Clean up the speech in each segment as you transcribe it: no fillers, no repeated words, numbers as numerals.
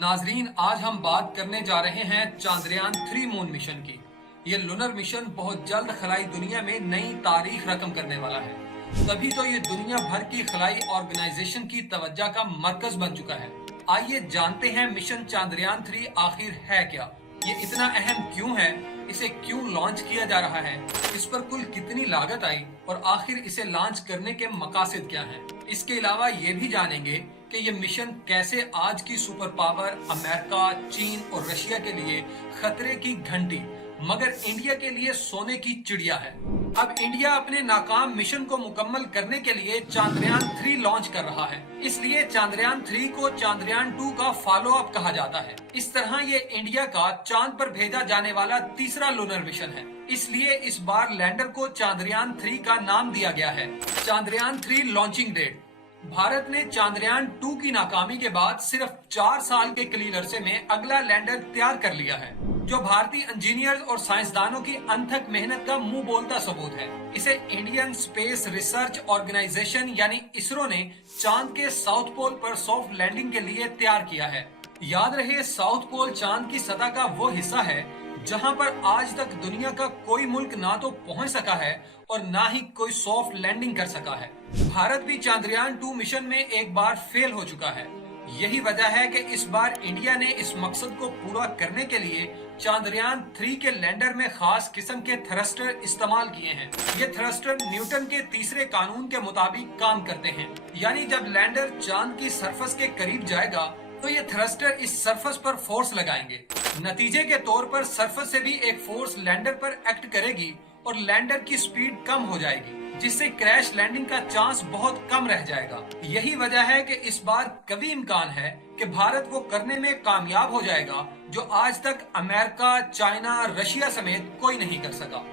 नाजरीन, आज हम बात करने जा रहे हैं चांद्रयान 3 मून मिशन की। ये लूनर मिशन बहुत जल्द खलाई दुनिया में नई तारीख रकम करने वाला है। तभी तो ये दुनिया भर की खलाई ऑर्गेनाइजेशन की तवज्जो का मरकज बन चुका है। आइए जानते हैं मिशन चांद्रयान 3 आखिर है क्या, ये इतना अहम क्यों है, इसे क्यों लॉन्च किया जा रहा है, इस पर कुल कितनी लागत आई और आखिर इसे लॉन्च करने के मकासद क्या हैं। इसके अलावा ये भी जानेंगे कि ये मिशन कैसे आज की सुपर पावर अमेरिका, चीन और रशिया के लिए खतरे की घंटी मगर इंडिया के लिए सोने की चिड़िया है। अब इंडिया अपने नाकाम मिशन को मुकम्मल करने के लिए चांद्रयान 3 लॉन्च कर रहा है। इसलिए चांद्रयान 3 को चांद्रयान 2 का फॉलो अप कहा जाता है। इस तरह ये इंडिया का चांद पर भेजा जाने वाला तीसरा लूनर मिशन है। इसलिए इस बार लैंडर को चांद्रयान 3 का नाम दिया गया है। Chandrayaan 3 launching date. भारत ने चांद्रयान 2 की नाकामी के बाद सिर्फ 4 साल के क्लीन अरसे में अगला लैंडर तैयार कर लिया है, जो भारतीय इंजीनियर्स और साइंसदानों की अनथक मेहनत का मुंह बोलता सबूत है। इसे इंडियन स्पेस रिसर्च ऑर्गेनाइजेशन यानी इसरो ने चांद के साउथ पोल पर सॉफ्ट लैंडिंग के लिए तैयार किया है। याद रहे, साउथ पोल चांद की सतह का वो हिस्सा है जहां पर आज तक दुनिया का कोई मुल्क ना तो पहुंच सका है और ना ही कोई सॉफ्ट लैंडिंग कर सका है। भारत भी चांद्रयान 2 मिशन में एक बार फेल हो चुका है। यही वजह है कि इस बार इंडिया ने इस मकसद को पूरा करने के लिए चांद्रयान 3 के लैंडर में खास किस्म के थ्रस्टर इस्तेमाल किए हैं। ये थ्रस्टर न्यूटन के तीसरे कानून के मुताबिक काम करते हैं, यानी जब लैंडर चांद की सरफेस के करीब जाएगा तो ये थ्रस्टर इस सरफेस पर फोर्स लगाएंगे। नतीजे के तौर पर सरफेस से भी एक फोर्स लैंडर पर एक्ट करेगी और लैंडर की स्पीड कम हो जाएगी, जिससे क्रैश लैंडिंग का चांस बहुत कम रह जाएगा। यही वजह है कि इस बार कभी इम्कान है कि भारत वो करने में कामयाब हो जाएगा जो आज तक अमेरिका, चाइना, रशिया समेत कोई नहीं कर सका।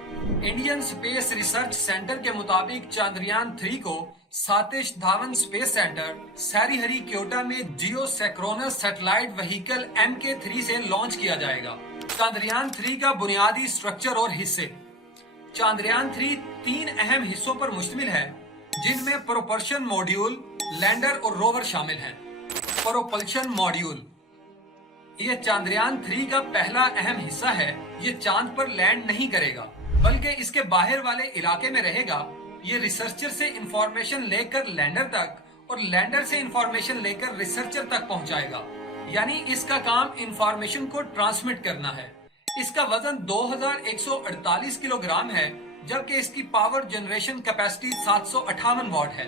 इंडियन स्पेस रिसर्च सेंटर के मुताबिक चांद्रयान 3 को सतीश धवन स्पेस सेंटर, श्रीहरिकोटा में जियो सिंक्रोनस सैटेलाइट व्हीकल MK3 से लॉन्च किया जाएगा। चांद्रयान 3 का बुनियादी स्ट्रक्चर और हिस्से। चांद्रयान 3 3 अहम हिस्सों पर मुश्तमिल है, जिनमें प्रोपल्शन मॉड्यूल, लैंडर और रोवर शामिल हैं। प्रोपल्शन मॉड्यूल ये चांद्रयान 3 का पहला अहम हिस्सा है। ये चांद पर लैंड नहीं करेगा, बल्कि इसके बाहर वाले इलाके में रहेगा। ये रिसर्चर से इंफॉर्मेशन लेकर लैंडर तक और लैंडर से इंफॉर्मेशन लेकर रिसर्चर तक पहुंचाएगा, यानी इसका काम इंफॉर्मेशन को ट्रांसमिट करना है। इसका वजन 2148 किलोग्राम है, जबकि इसकी पावर जनरेशन कैपेसिटी 758 वाट है।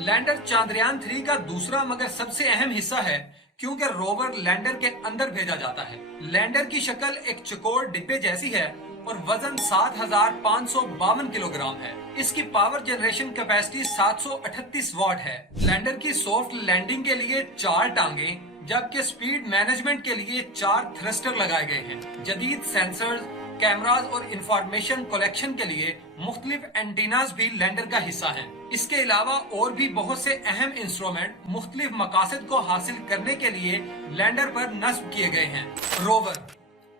लैंडर चांद्रयान 3 का दूसरा मगर सबसे अहम हिस्सा है, क्योंकि रोवर लैंडर के अंदर भेजा जाता है। लैंडर की शक्ल एक चौकोर डिब्बे जैसी है और वजन 7552 किलोग्राम है। इसकी पावर जनरेशन कैपेसिटी 738 वाट है। लैंडर की सॉफ्ट लैंडिंग के लिए 4 टांगे, जबकि स्पीड मैनेजमेंट के लिए 4 थ्रस्टर लगाए गए हैं। जदीद सेंसर्स, कैमरास और इंफॉर्मेशन कलेक्शन के लिए मुख्तलिफ एंटीनास भी लैंडर का हिस्सा हैं। इसके अलावा और भी बहुत से अहम इंस्ट्रूमेंट मुख्तलिफ मकासद को हासिल करने के लिए लैंडर पर नस्ब किए गए हैं। रोवर।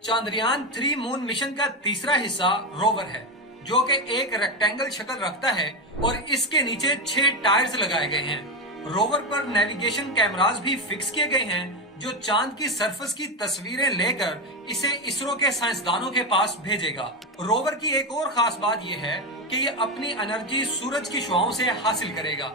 चांद्रयान 3 मून मिशन का तीसरा हिस्सा रोवर है, जो कि एक रेक्टेंगल शक्ल रखता है और इसके नीचे 6 टायर्स लगाए गए हैं। रोवर पर नेविगेशन कैमरास भी फिक्स किए गए हैं, जो चांद की सरफेस की तस्वीरें लेकर इसे इसरो के साइंसदानों के पास भेजेगा। रोवर की एक और खास बात यह है कि ये अपनी एनर्जी सूरज की शुआओं से हासिल करेगा,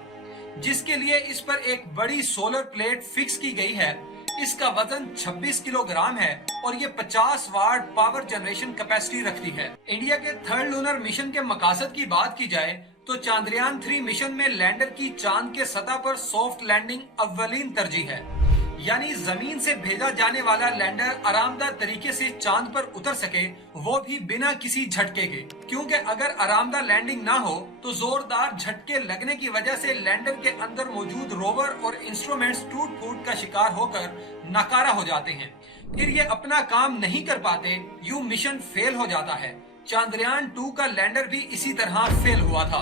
जिसके लिए इस पर एक बड़ी सोलर प्लेट फिक्स की गई है। इसका वजन 26 किलोग्राम है और ये 50 वाट पावर जनरेशन कैपेसिटी रखती है। इंडिया के थर्ड लूनर मिशन के मकासद की बात की जाए तो चांद्रयान 3 मिशन में लैंडर की चांद के सतह पर सॉफ्ट लैंडिंग अव्वलीन तरजीह है, यानी जमीन से भेजा जाने वाला लैंडर आरामदाह तरीके से चांद पर उतर सके, वो भी बिना किसी झटके के। क्योंकि अगर आरामदाह लैंडिंग ना हो तो जोरदार झटके लगने की वजह से लैंडर के अंदर मौजूद रोवर और इंस्ट्रूमेंट्स टूट फूट का शिकार होकर नाकारा हो जाते हैं। फिर ये अपना काम नहीं कर पाते, यूं मिशन फेल हो जाता है। चांद्रयान 2 का लैंडर भी इसी तरह फेल हुआ था।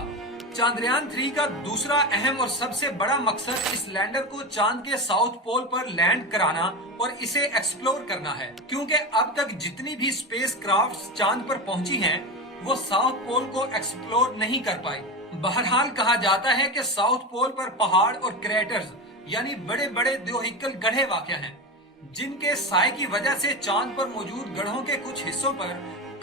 चांद्रयान 3 का दूसरा अहम और सबसे बड़ा मकसद इस लैंडर को चांद के साउथ पोल पर लैंड कराना और इसे एक्सप्लोर करना है, क्योंकि अब तक जितनी भी स्पेस क्राफ्ट चांद पर पहुंची हैं, वो साउथ पोल को एक्सप्लोर नहीं कर पाई। बहरहाल कहा जाता है कि साउथ पोल पर पहाड़ और क्रेटर्स यानी बड़े बड़े व्यूहिकल गड्ढे वाक़या हैं, जिनके साए की वजह से चांद पर मौजूद गड्ढों के कुछ हिस्सों पर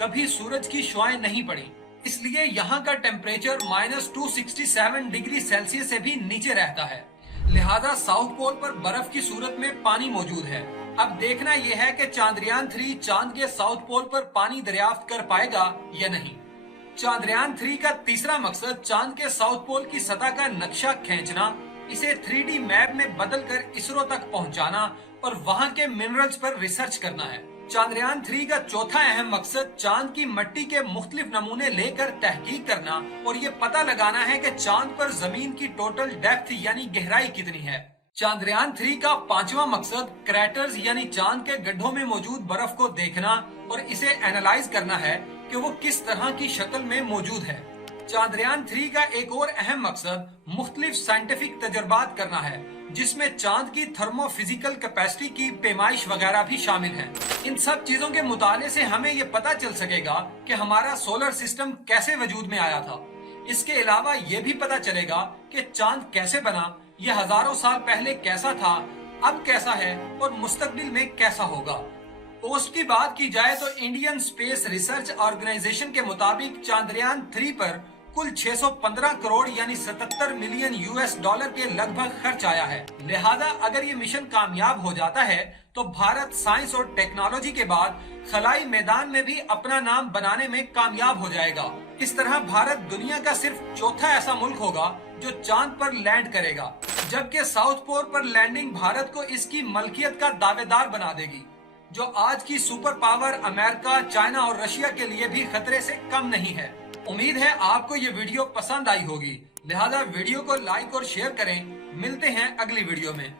कभी सूरज की शुआएं नहीं पड़ी। इसलिए यहाँ का टेम्परेचर -267 डिग्री सेल्सियस से भी नीचे रहता है। लिहाजा साउथ पोल पर बर्फ की सूरत में पानी मौजूद है। अब देखना यह है कि चांद्रयान 3 चांद के साउथ पोल पर पानी दरियाफ्त कर पाएगा या नहीं। चांद्रयान 3 का तीसरा मकसद चांद के साउथ पोल की सतह का नक्शा खींचना, इसे 3D मैप में बदलकर इसरो तक पहुंचाना और वहां के मिनरल्स पर रिसर्च करना है। चांद्रयान 3 का चौथा अहम मकसद चांद की मिट्टी के मुख्तलिफ नमूने लेकर तहकीक करना और ये पता लगाना है कि चांद पर जमीन की टोटल डेप्थ यानी गहराई कितनी है। चांद्रयान 3 का पांचवा मकसद क्रैटर्स यानी चांद के गड्ढों में मौजूद बर्फ को देखना और इसे एनालाइज करना है कि वो किस तरह की शक्ल में मौजूद है। चांद्रयान 3 का एक और अहम मकसद मुख्तलिफ साइंटिफिक तजर्बात करना है, जिसमें चांद की थर्मोफिजिकल कैपेसिटी की पैमाइश वगैरह भी शामिल है। इन सब चीजों के मुताले से हमें ये पता चल सकेगा कि हमारा सोलर सिस्टम कैसे वजूद में आया था। इसके अलावा ये भी पता चलेगा कि चांद कैसे बना, ये हजारों साल पहले कैसा था, अब कैसा है और मुस्तकबिल में कैसा होगा। पोस्ट की बात की जाए तो इंडियन स्पेस रिसर्च ऑर्गेनाइजेशन के मुताबिक चांद्रयान 3 पर कुल 615 करोड़ यानी 77 मिलियन US$ के लगभग खर्च आया है। लिहाजा अगर ये मिशन कामयाब हो जाता है तो भारत साइंस और टेक्नोलॉजी के बाद खलाई मैदान में भी अपना नाम बनाने में कामयाब हो जाएगा। इस तरह भारत दुनिया का सिर्फ चौथा ऐसा मुल्क होगा जो चांद पर लैंड करेगा, जबकि साउथ पोल पर लैंडिंग भारत को इसकी मलकियत का दावेदार बना देगी, जो आज की सुपर पावर अमेरिका, चाइना और रशिया के लिए भी खतरे से कम नहीं है। उम्मीद है आपको ये वीडियो पसंद आई होगी, लिहाजा वीडियो को लाइक और शेयर करें। मिलते हैं अगली वीडियो में।